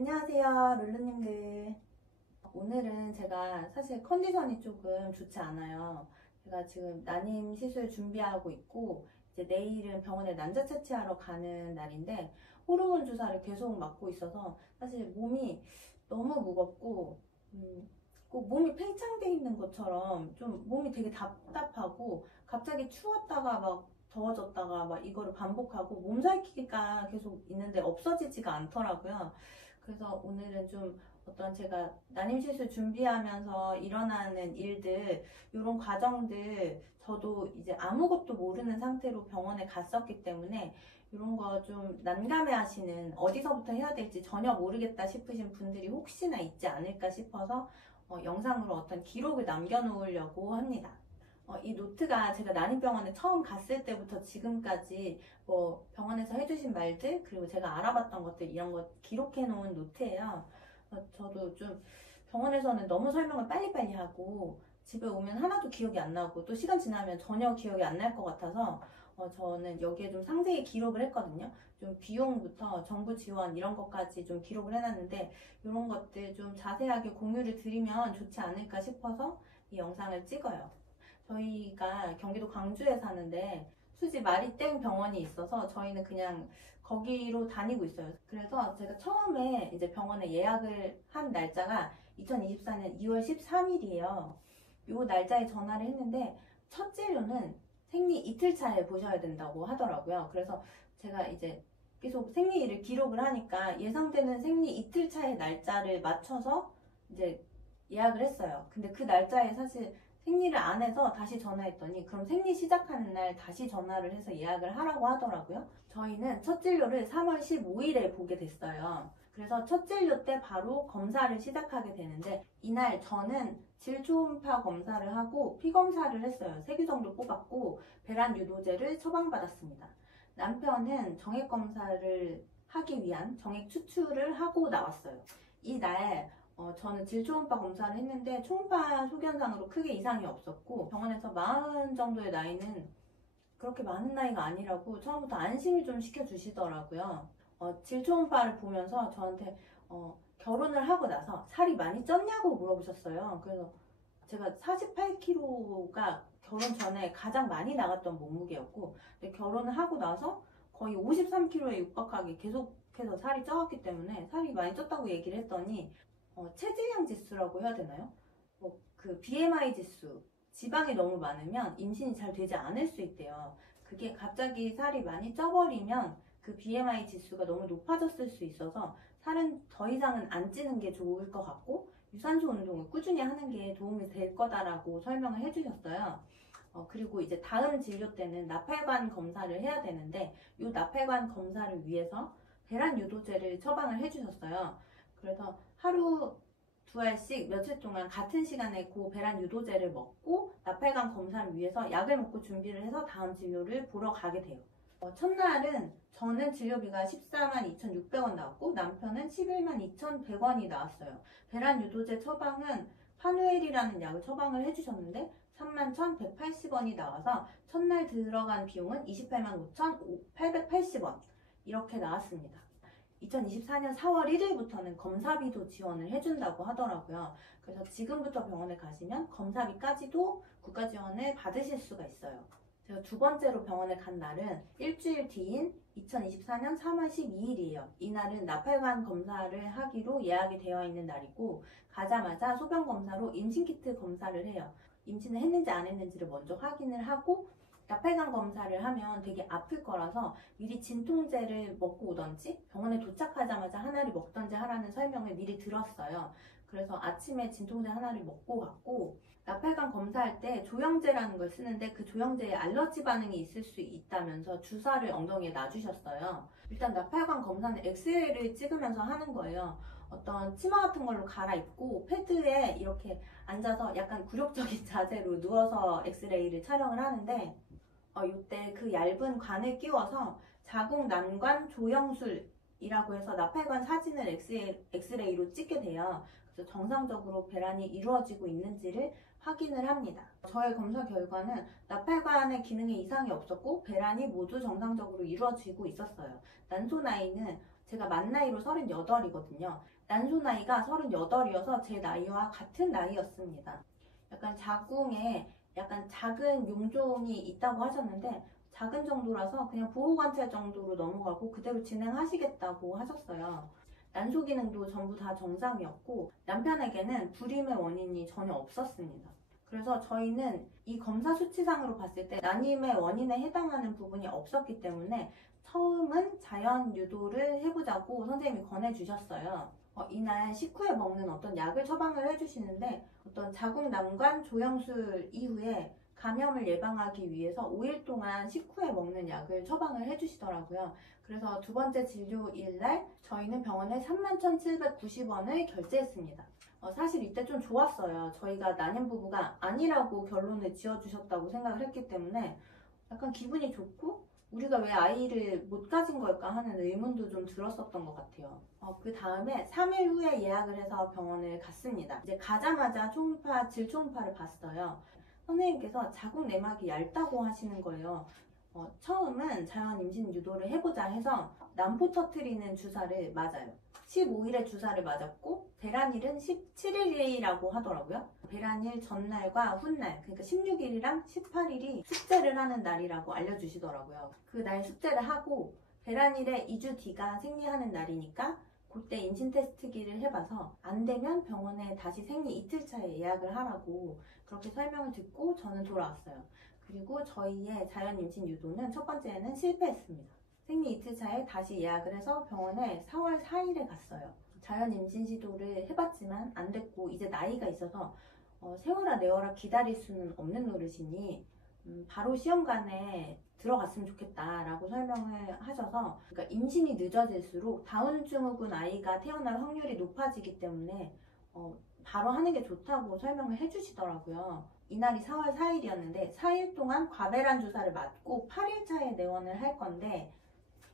안녕하세요, 룰루님들. 오늘은 제가 사실 컨디션이 조금 좋지 않아요. 제가 지금 난임 시술 준비하고 있고, 이제 내일은 병원에 난자 채취하러 가는 날인데, 호르몬 주사를 계속 맞고 있어서 사실 몸이 너무 무겁고, 꼭 몸이 팽창돼 있는 것처럼 좀 몸이 되게 답답하고, 갑자기 추웠다가 막 더워졌다가 막 이거를 반복하고 몸살기가 계속 있는데 없어지지가 않더라고요. 그래서 오늘은 좀 어떤 제가 난임시술 준비하면서 일어나는 일들, 이런 과정들, 저도 이제 아무것도 모르는 상태로 병원에 갔었기 때문에 이런 거 좀 난감해 하시는, 어디서부터 해야 될지 전혀 모르겠다 싶으신 분들이 혹시나 있지 않을까 싶어서 영상으로 어떤 기록을 남겨놓으려고 합니다. 이 노트가 제가 난임병원에 처음 갔을 때부터 지금까지 뭐 병원에서 해주신 말들, 그리고 제가 알아봤던 것들, 이런 거 기록해 놓은 노트예요. 저도 좀 병원에서는 너무 설명을 빨리빨리 하고 집에 오면 하나도 기억이 안 나고 또 시간 지나면 전혀 기억이 안 날 것 같아서 저는 여기에 좀 상세히 기록을 했거든요. 좀 비용부터 정부 지원 이런 것까지 좀 기록을 해놨는데, 이런 것들 좀 자세하게 공유를 드리면 좋지 않을까 싶어서 이 영상을 찍어요. 저희가 경기도 광주에 사는데 수지 마리땡 병원이 있어서 저희는 그냥 거기로 다니고 있어요. 그래서 제가 처음에 이제 병원에 예약을 한 날짜가 2024년 2월 13일이에요. 요 날짜에 전화를 했는데 첫 진료는 생리 이틀 차에 보셔야 된다고 하더라고요. 그래서 제가 이제 계속 생리일을 기록을 하니까 예상되는 생리 이틀 차의 날짜를 맞춰서 이제 예약을 했어요. 근데 그 날짜에 사실 생리를 안 해서 다시 전화했더니 그럼 생리 시작하는 날 다시 전화를 해서 예약을 하라고 하더라고요. 저희는 첫 진료를 3월 15일에 보게 됐어요. 그래서 첫 진료 때 바로 검사를 시작하게 되는데, 이날 저는 질 초음파 검사를 하고 피 검사를 했어요. 3개 정도 뽑았고 배란 유도제를 처방받았습니다. 남편은 정액 검사를 하기 위한 정액 추출을 하고 나왔어요. 이날 저는 질 초음파 검사를 했는데 초음파 소견상으로 크게 이상이 없었고, 병원에서 40 정도의 나이는 그렇게 많은 나이가 아니라고 처음부터 안심을 좀 시켜주시더라고요. 질 초음파를 보면서 저한테 결혼을 하고 나서 살이 많이 쪘냐고 물어보셨어요. 그래서 제가 48kg가 결혼 전에 가장 많이 나갔던 몸무게였고, 근데 결혼을 하고 나서 거의 53kg에 육박하게 계속해서 살이 쪄왔기 때문에 살이 많이 쪘다고 얘기를 했더니 체질량 지수라고 해야 되나요? 그 BMI 지수, 지방이 너무 많으면 임신이 잘 되지 않을 수 있대요. 그게 갑자기 살이 많이 쪄버리면 그 BMI 지수가 너무 높아졌을 수 있어서 살은 더 이상은 안 찌는 게 좋을 것 같고, 유산소 운동을 꾸준히 하는 게 도움이 될 거다라고 설명을 해주셨어요. 그리고 이제 다음 진료 때는 나팔관 검사를 해야 되는데, 이 나팔관 검사를 위해서 배란 유도제를 처방을 해주셨어요. 그래서 하루 2알씩 며칠 동안 같은 시간에 그 배란 유도제를 먹고 나팔관 검사를 위해서 약을 먹고 준비를 해서 다음 진료를 보러 가게 돼요. 첫날은 저는 진료비가 142,600원 나왔고 남편은 112,100원이 나왔어요. 배란 유도제 처방은 파누엘이라는 약을 처방을 해주셨는데 31,180원이 나와서 첫날 들어간 비용은 285,880원 이렇게 나왔습니다. 2024년 4월 1일부터는 검사비도 지원을 해준다고 하더라고요. 그래서 지금부터 병원에 가시면 검사비까지도 국가 지원을 받으실 수가 있어요. 제가 두 번째로 병원에 간 날은 일주일 뒤인 2024년 3월 12일이에요. 이날은 나팔관 검사를 하기로 예약이 되어 있는 날이고, 가자마자 소변 검사로 임신키트 검사를 해요. 임신을 했는지 안 했는지를 먼저 확인을 하고, 나팔관 검사를 하면 되게 아플 거라서 미리 진통제를 먹고 오던지 병원에 도착하자마자 하나를 먹던지 하라는 설명을 미리 들었어요. 그래서 아침에 진통제 하나를 먹고 갔고, 나팔관 검사할 때 조영제라는 걸 쓰는데 그 조영제에 알러지 반응이 있을 수 있다면서 주사를 엉덩이에 놔주셨어요. 일단 나팔관 검사는 엑스레이를 찍으면서 하는 거예요. 어떤 치마 같은 걸로 갈아입고 패드에 이렇게 앉아서 약간 굴욕적인 자세로 누워서 엑스레이를 촬영을 하는데, 이때 그 얇은 관을 끼워서 자궁 난관 조영술이라고 해서 나팔관 사진을 엑스레이로 찍게 돼요. 그래서 정상적으로 배란이 이루어지고 있는지를 확인을 합니다. 저의 검사 결과는 나팔관의 기능에 이상이 없었고 배란이 모두 정상적으로 이루어지고 있었어요. 난소 나이는 제가 만 나이로 38이거든요. 난소 나이가 38이어서 제 나이와 같은 나이였습니다. 약간 자궁에 약간 작은 용종이 있다고 하셨는데 작은 정도라서 그냥 보호관찰 정도로 넘어가고 그대로 진행하시겠다고 하셨어요. 난소 기능도 전부 다 정상이었고 남편에게는 불임의 원인이 전혀 없었습니다. 그래서 저희는 이 검사 수치상으로 봤을 때 난임의 원인에 해당하는 부분이 없었기 때문에 처음은 자연 유도를 해보자고 선생님이 권해주셨어요. 이날 식후에 먹는 어떤 약을 처방을 해주시는데 어떤 자궁남관 조영술 이후에 감염을 예방하기 위해서 5일 동안 식후에 먹는 약을 처방을 해주시더라고요. 그래서 두 번째 진료일 날 저희는 병원에 31,790원을 결제했습니다. 사실 이때 좀 좋았어요. 저희가 난임 부부가 아니라고 결론을 지어주셨다고 생각을 했기 때문에 약간 기분이 좋고 우리가 왜 아이를 못 가진 걸까 하는 의문도 좀 들었었던 것 같아요. 그 다음에 3일 후에 예약을 해서 병원을 갔습니다. 이제 가자마자 초음파, 질초음파를 봤어요. 선생님께서 자궁 내막이 얇다고 하시는 거예요. 처음은 자연 임신 유도를 해보자 해서 난포 터트리는 주사를 맞아요. 15일에 주사를 맞았고 배란일은 17일이라고 하더라고요. 배란일 전날과 훗날, 그러니까 16일이랑 18일이 숙제를 하는 날이라고 알려주시더라고요. 그날 숙제를 하고 배란일에 2주 뒤가 생리하는 날이니까 그때 임신 테스트기를 해봐서 안 되면 병원에 다시 생리 이틀 차에 예약을 하라고 그렇게 설명을 듣고 저는 돌아왔어요. 그리고 저희의 자연 임신 유도는 첫 번째는 실패했습니다. 생리 이틀 차에 다시 예약을 해서 병원에 4월 4일에 갔어요. 자연 임신 시도를 해봤지만 안 됐고 이제 나이가 있어서 세월아 내월아 기다릴 수는 없는 노릇이니 바로 시험관에 들어갔으면 좋겠다라고 설명을 하셔서, 그러니까 임신이 늦어질수록 다운 증후군 아이가 태어날 확률이 높아지기 때문에 바로 하는 게 좋다고 설명을 해주시더라고요. 이날이 4월 4일이었는데 4일 동안 과배란 주사를 맞고 8일 차에 내원을 할 건데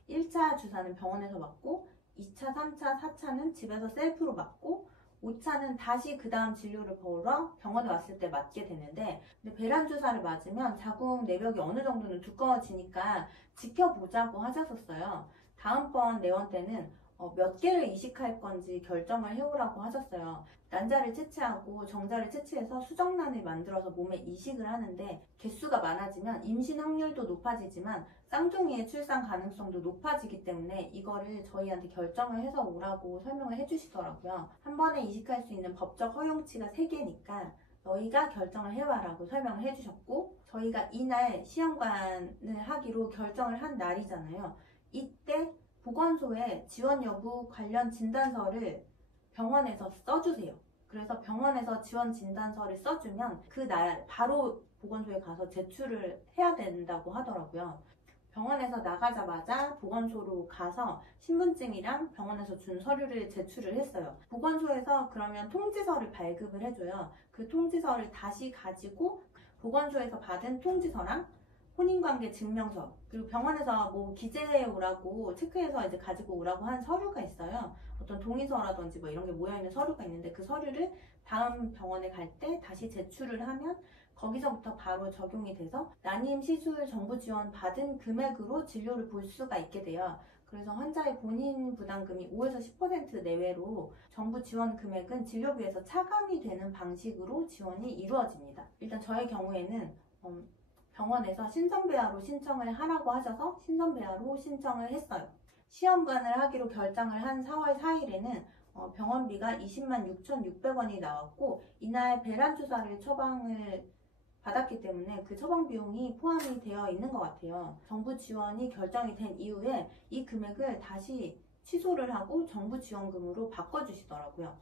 1차 주사는 병원에서 맞고 2차, 3차, 4차는 집에서 셀프로 맞고 5차는 다시 그 다음 진료를 보러 병원에 왔을 때 맞게 되는데, 근데 배란 주사를 맞으면 자궁 내벽이 어느 정도는 두꺼워지니까 지켜보자고 하셨었어요. 다음번 내원 때는 몇 개를 이식할 건지 결정을 해오라고 하셨어요. 난자를 채취하고 정자를 채취해서 수정란을 만들어서 몸에 이식을 하는데 개수가 많아지면 임신 확률도 높아지지만 쌍둥이의 출산 가능성도 높아지기 때문에 이거를 저희한테 결정을 해서 오라고 설명을 해주시더라고요. 한 번에 이식할 수 있는 법적 허용치가 3개니까 너희가 결정을 해와라고 설명을 해주셨고, 저희가 이날 시험관을 하기로 결정을 한 날이잖아요. 이때 보건소에 지원 여부 관련 진단서를 병원에서 써주세요. 그래서 병원에서 지원 진단서를 써주면 그날 바로 보건소에 가서 제출을 해야 된다고 하더라고요. 병원에서 나가자마자 보건소로 가서 신분증이랑 병원에서 준 서류를 제출을 했어요. 보건소에서 그러면 통지서를 발급을 해줘요. 그 통지서를 다시 가지고 보건소에서 받은 통지서랑 혼인관계 증명서, 그리고 병원에서 뭐 기재해 오라고 체크해서 이제 가지고 오라고 한 서류가 있어요. 어떤 동의서라든지 뭐 이런 게 모여있는 서류가 있는데 그 서류를 다음 병원에 갈 때 다시 제출을 하면 거기서부터 바로 적용이 돼서 난임 시술 정부 지원 받은 금액으로 진료를 볼 수가 있게 돼요. 그래서 환자의 본인 부담금이 5에서 10% 내외로 정부 지원 금액은 진료비에서 차감이 되는 방식으로 지원이 이루어집니다. 일단 저의 경우에는 병원에서 신선배아로 신청을 하라고 하셔서 신선배아로 신청을 했어요. 시험관을 하기로 결정을 한 4월 4일에는 병원비가 206,600원이 나왔고 이날 배란 주사를 처방을 받았기 때문에 그 처방 비용이 포함이 되어 있는 것 같아요. 정부 지원이 결정이 된 이후에 이 금액을 다시 취소를 하고 정부 지원금으로 바꿔주시더라고요.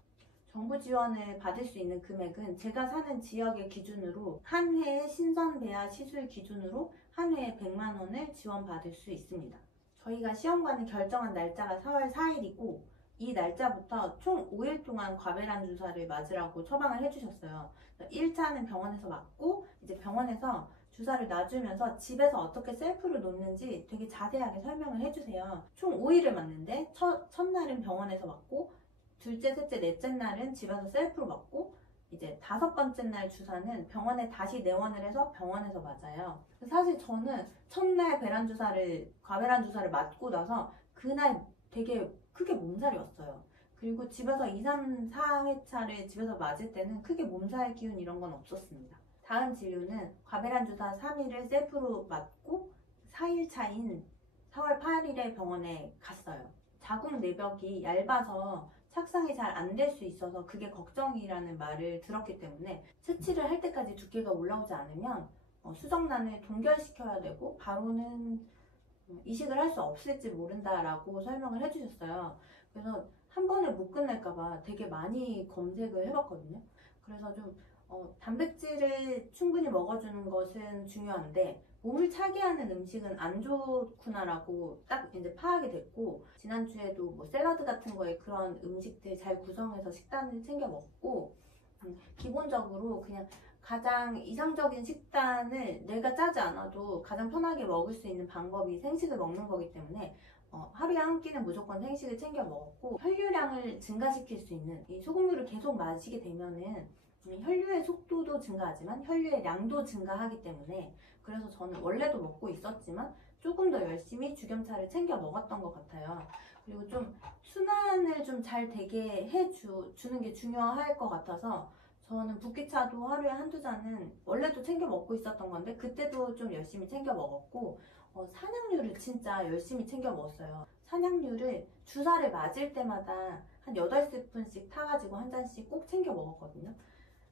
정부 지원을 받을 수 있는 금액은 제가 사는 지역의 기준으로 한 해의 신선배아 시술 기준으로 한 해에 100만 원을 지원받을 수 있습니다. 저희가 시험관을 결정한 날짜가 4월 4일이고 이 날짜부터 총 5일 동안 과배란 주사를 맞으라고 처방을 해주셨어요. 1차는 병원에서 맞고 이제 병원에서 주사를 놔주면서 집에서 어떻게 셀프를 놓는지 되게 자세하게 설명을 해주세요. 총 5일을 맞는데 첫날은 병원에서 맞고 둘째, 셋째, 넷째 날은 집에서 셀프로 맞고 이제 5번째 날 주사는 병원에 다시 내원을 해서 병원에서 맞아요. 사실 저는 첫날 과배란 주사를 맞고 나서 그날 되게 크게 몸살이 왔어요. 그리고 집에서 2, 3, 4회차를 집에서 맞을 때는 크게 몸살 기운 이런 건 없었습니다. 다음 진료는 과배란 주사 3일을 셀프로 맞고 4일 차인 4월 8일에 병원에 갔어요. 자궁 내벽이 얇아서 착상이 잘 안 될 수 있어서 그게 걱정이라는 말을 들었기 때문에 채취를 할 때까지 두께가 올라오지 않으면 수정란을 동결시켜야 되고 바로는 이식을 할 수 없을지 모른다라고 설명을 해주셨어요. 그래서 한 번에 못 끝낼까봐 되게 많이 검색을 해봤거든요. 그래서 좀 단백질을 충분히 먹어주는 것은 중요한데 몸을 차게 하는 음식은 안 좋구나라고 딱 이제 파악이 됐고, 지난주에도 뭐 샐러드 같은 거에 그런 음식들 잘 구성해서 식단을 챙겨 먹고, 기본적으로 그냥 가장 이상적인 식단을 내가 짜지 않아도 가장 편하게 먹을 수 있는 방법이 생식을 먹는 거기 때문에 하루에 한 끼는 무조건 생식을 챙겨 먹었고, 혈류량을 증가시킬 수 있는 이 소금물을 계속 마시게 되면은 혈류의 속도도 증가하지만 혈류의 양도 증가하기 때문에, 그래서 저는 원래도 먹고 있었지만 조금 더 열심히 주겸차를 챙겨 먹었던 것 같아요. 그리고 좀 순환을 좀 잘 되게 해주는 게 중요할 것 같아서 저는 붓기차도 하루에 한두 잔은 원래도 챙겨 먹고 있었던 건데 그때도 좀 열심히 챙겨 먹었고, 산양류를 진짜 열심히 챙겨 먹었어요. 산양류를 주사를 맞을 때마다 한 8스푼씩 타가지고 한 잔씩 꼭 챙겨 먹었거든요.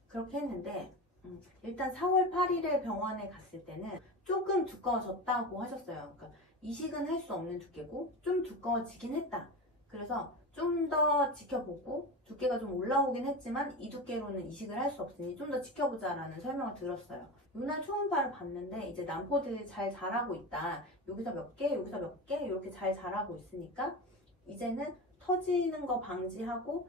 그렇게 했는데 일단 4월 8일에 병원에 갔을 때는 조금 두꺼워졌다고 하셨어요. 그러니까 이식은 할 수 없는 두께고 좀 두꺼워지긴 했다. 그래서 좀 더 지켜보고 두께가 좀 올라오긴 했지만 이 두께로는 이식을 할 수 없으니 좀 더 지켜보자라는 설명을 들었어요. 이날 초음파를 봤는데 이제 난포들 잘 자라고 있다. 여기서 몇 개, 여기서 몇 개 이렇게 잘 자라고 있으니까 이제는 터지는 거 방지하고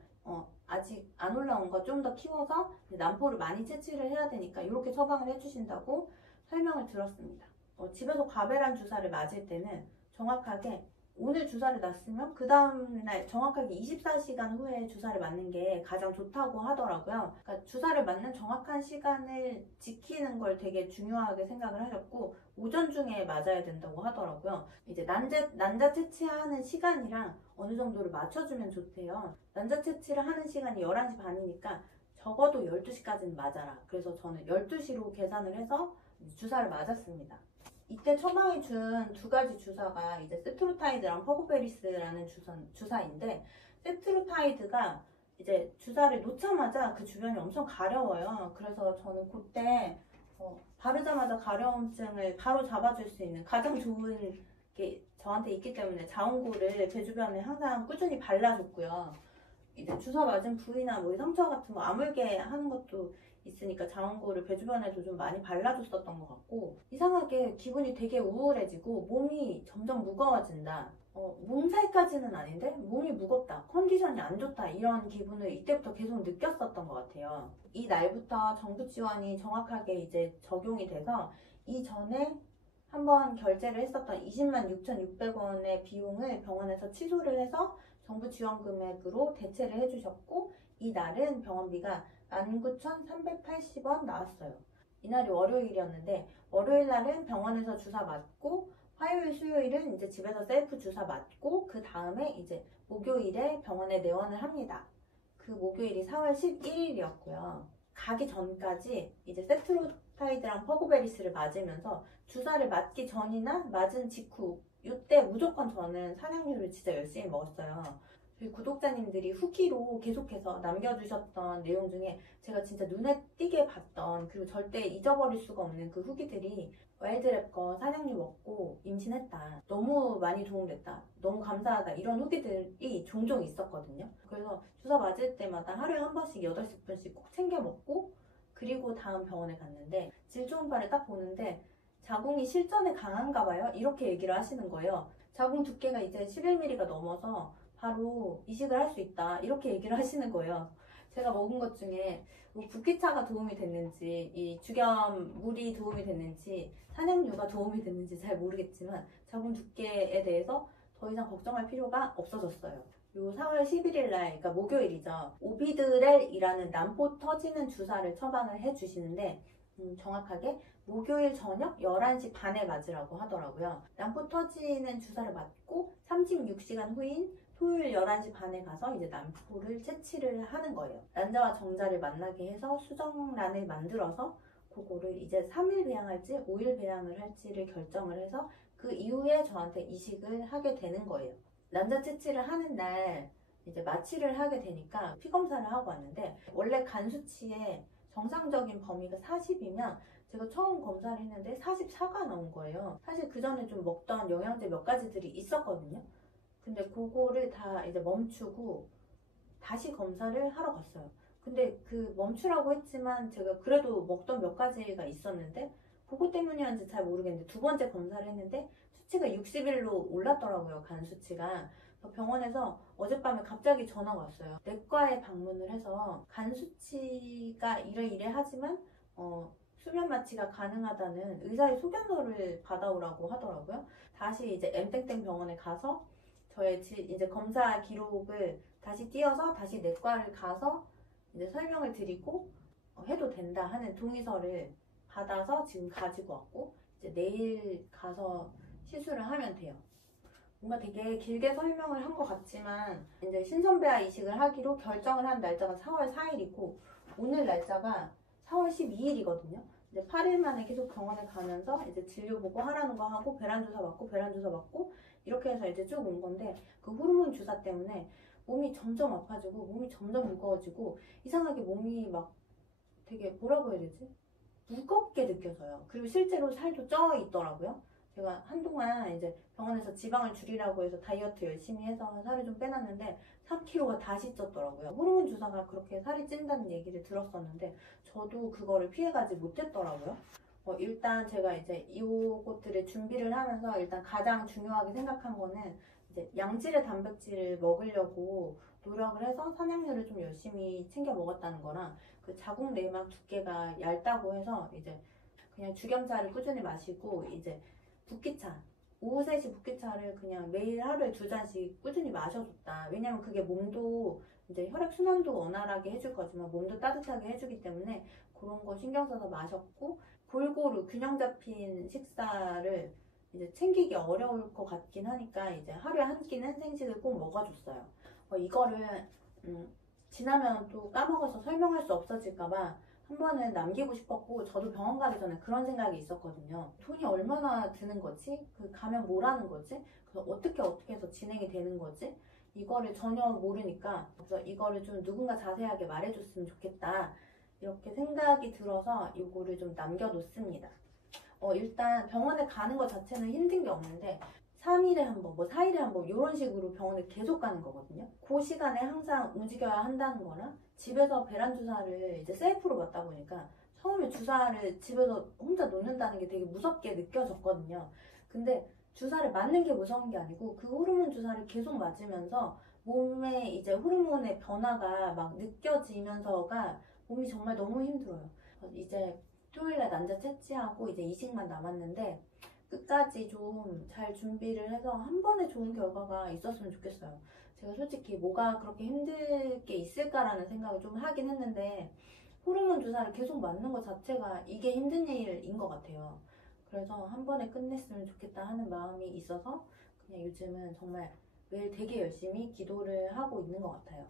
아직 안 올라온 거 좀 더 키워서 난포를 많이 채취를 해야 되니까 이렇게 처방을 해주신다고 설명을 들었습니다. 집에서 과배란 주사를 맞을 때는 정확하게 오늘 주사를 놨으면 그 다음날 정확하게 24시간 후에 주사를 맞는 게 가장 좋다고 하더라고요. 그러니까 주사를 맞는 정확한 시간을 지키는 걸 되게 중요하게 생각을 하셨고 오전 중에 맞아야 된다고 하더라고요. 이제 난자 채취하는 시간이랑 어느 정도를 맞춰주면 좋대요. 난자 채취를 하는 시간이 11시 반이니까 적어도 12시까지는 맞아라. 그래서 저는 12시로 계산을 해서 주사를 맞았습니다. 이때 처방이 준 두 가지 주사가 이제 세트루타이드랑 퍼고베리스라는 주사인데, 세트루타이드가 이제 주사를 놓자마자 그 주변이 엄청 가려워요. 그래서 저는 그때 바르자마자 가려움증을 바로 잡아줄 수 있는 가장 좋은 게 저한테 있기 때문에 자운고를 배 주변에 항상 꾸준히 발라줬고요. 이제 주사 맞은 부위나 뭐 상처 같은 거 아물게 하는 것도 있으니까 자운고를 배 주변에도 좀 많이 발라줬었던 것 같고, 이상하게 기분이 되게 우울해지고 몸이 점점 무거워진다. 몸살까지는 아닌데 몸이 무겁다, 컨디션이 안 좋다, 이런 기분을 이때부터 계속 느꼈었던 것 같아요. 이 날부터 정부 지원이 정확하게 이제 적용이 돼서 이전에 한번 결제를 했었던 206,600원의 비용을 병원에서 취소를 해서 정부 지원 금액으로 대체를 해주셨고, 이 날은 병원비가 19,380원 나왔어요. 이날이 월요일이었는데 월요일 날은 병원에서 주사 맞고 화요일, 수요일은 이제 집에서 셀프 주사 맞고 그 다음에 이제 목요일에 병원에 내원을 합니다. 그 목요일이 4월 11일이었고요. 가기 전까지 이제 세트로타이드랑 퍼고베리스를 맞으면서 주사를 맞기 전이나 맞은 직후 이때 무조건 저는 산양류를 진짜 열심히 먹었어요. 저희 구독자님들이 후기로 계속해서 남겨주셨던 내용 중에 제가 진짜 눈에 띄게 봤던, 그리고 절대 잊어버릴 수가 없는 그 후기들이 와일드랩 거 산양류 먹고 임신했다, 너무 많이 도움됐다, 너무 감사하다, 이런 후기들이 종종 있었거든요. 그래서 주사 맞을 때마다 하루에 한 번씩 8스푼씩 꼭 챙겨 먹고, 그리고 다음 병원에 갔는데 질초음파를 딱 보는데 자궁이 실전에 강한가 봐요. 이렇게 얘기를 하시는 거예요. 자궁 두께가 이제 11mm가 넘어서 바로 이식을 할 수 있다, 이렇게 얘기를 하시는 거예요. 제가 먹은 것 중에 뭐 붓기차가 도움이 됐는지, 이 주겸물이 도움이 됐는지, 산양류가 도움이 됐는지 잘 모르겠지만 자궁 두께에 대해서 더 이상 걱정할 필요가 없어졌어요. 요 4월 11일 날, 그러니까 목요일이죠. 오비드렐이라는 난포 터지는 주사를 처방을 해주시는데 정확하게 목요일 저녁 11시 반에 맞으라고 하더라고요. 난포 터지는 주사를 맞고 36시간 후인 토요일 11시 반에 가서 이제 난포를 채취를 하는 거예요. 난자와 정자를 만나게 해서 수정란을 만들어서 그거를 이제 3일 배양할지 5일 배양을 할지를 결정을 해서 그 이후에 저한테 이식을 하게 되는 거예요. 난자 채취를 하는 날 이제 마취를 하게 되니까 피 검사를 하고 왔는데, 원래 간 수치의 정상적인 범위가 40이면 제가 처음 검사를 했는데 44가 나온 거예요. 사실 그 전에 좀 먹던 영양제 몇 가지들이 있었거든요. 근데 그거를 다 이제 멈추고 다시 검사를 하러 갔어요. 근데 그 멈추라고 했지만 제가 그래도 먹던 몇 가지가 있었는데 그거 때문이었는지 잘 모르겠는데 두 번째 검사를 했는데 수치가 60일로 올랐더라고요, 간 수치가. 병원에서 어젯밤에 갑자기 전화가 왔어요. 내과에 방문을 해서 간 수치가 이래 하지만 수면 마취가 가능하다는 의사의 소견서를 받아오라고 하더라고요. 다시 이제 M땡땡 병원에 가서 저의 이제 검사 기록을 다시 띄어서 다시 내과를 가서 이제 설명을 드리고 해도 된다 하는 동의서를 받아서 지금 가지고 왔고, 이제 내일 가서 시술을 하면 돼요. 뭔가 되게 길게 설명을 한 것 같지만 이제 신선배아 이식을 하기로 결정을 한 날짜가 4월 4일이고 오늘 날짜가 4월 12일이거든요. 이제 8일 만에 계속 병원에 가면서 이제 진료 보고 하라는 거 하고 배란 주사 맞고 이렇게 해서 이제 쭉 온 건데, 그 호르몬 주사 때문에 몸이 점점 아파지고 몸이 점점 무거워지고 이상하게 몸이 막 되게 뭐라고 해야 되지? 무겁게 느껴져요. 그리고 실제로 살도 쪄 있더라고요. 제가 한동안 이제 병원에서 지방을 줄이라고 해서 다이어트 열심히 해서 살을 좀 빼놨는데 3kg가 다시 쪘더라고요. 호르몬 주사가 그렇게 살이 찐다는 얘기를 들었었는데 저도 그거를 피해가지 못했더라고요. 일단 제가 이제 이것들을 준비를 하면서 일단 가장 중요하게 생각한 거는 이제 양질의 단백질을 먹으려고 노력을 해서 산양류를 좀 열심히 챙겨 먹었다는 거랑, 그 자궁 내막 두께가 얇다고 해서 이제 그냥 죽염차를 꾸준히 마시고 이제 붓기차, 오후 3시 붓기차를 그냥 매일 하루에 2잔씩 꾸준히 마셔줬다. 왜냐면 그게 몸도 이제 혈액순환도 원활하게 해줄 거지만 몸도 따뜻하게 해주기 때문에 그런 거 신경 써서 마셨고, 골고루 균형 잡힌 식사를 이제 챙기기 어려울 것 같긴 하니까 이제 하루에 한 끼는 생식을 꼭 먹어줬어요. 이거를 지나면 또 까먹어서 설명할 수 없어질까봐 한 번은 남기고 싶었고, 저도 병원 가기 전에 그런 생각이 있었거든요. 돈이 얼마나 드는 거지? 가면 뭘 하는 거지? 그래서 어떻게 해서 진행이 되는 거지? 이거를 전혀 모르니까, 그래서 이거를 좀 누군가 자세하게 말해줬으면 좋겠다 이렇게 생각이 들어서 이거를 좀 남겨놓습니다. 일단 병원에 가는 것 자체는 힘든 게 없는데 3일에 한 번, 뭐 4일에 한 번 이런 식으로 병원에 계속 가는 거거든요. 그 시간에 항상 움직여야 한다는 거나, 집에서 배란 주사를 이제 셀프로 맞다 보니까 처음에 주사를 집에서 혼자 놓는다는 게 되게 무섭게 느껴졌거든요. 근데 주사를 맞는 게 무서운 게 아니고 그 호르몬 주사를 계속 맞으면서 몸에 이제 호르몬의 변화가 막 느껴지면서가 몸이 정말 너무 힘들어요. 이제 토요일에 난자 채취하고 이제 이식만 남았는데 끝까지 좀 잘 준비를 해서 한 번에 좋은 결과가 있었으면 좋겠어요. 제가 솔직히 뭐가 그렇게 힘들 게 있을까라는 생각을 좀 하긴 했는데 호르몬 주사를 계속 맞는 것 자체가 이게 힘든 일인 것 같아요. 그래서 한 번에 끝냈으면 좋겠다 하는 마음이 있어서 그냥 요즘은 정말 매일 되게 열심히 기도를 하고 있는 것 같아요.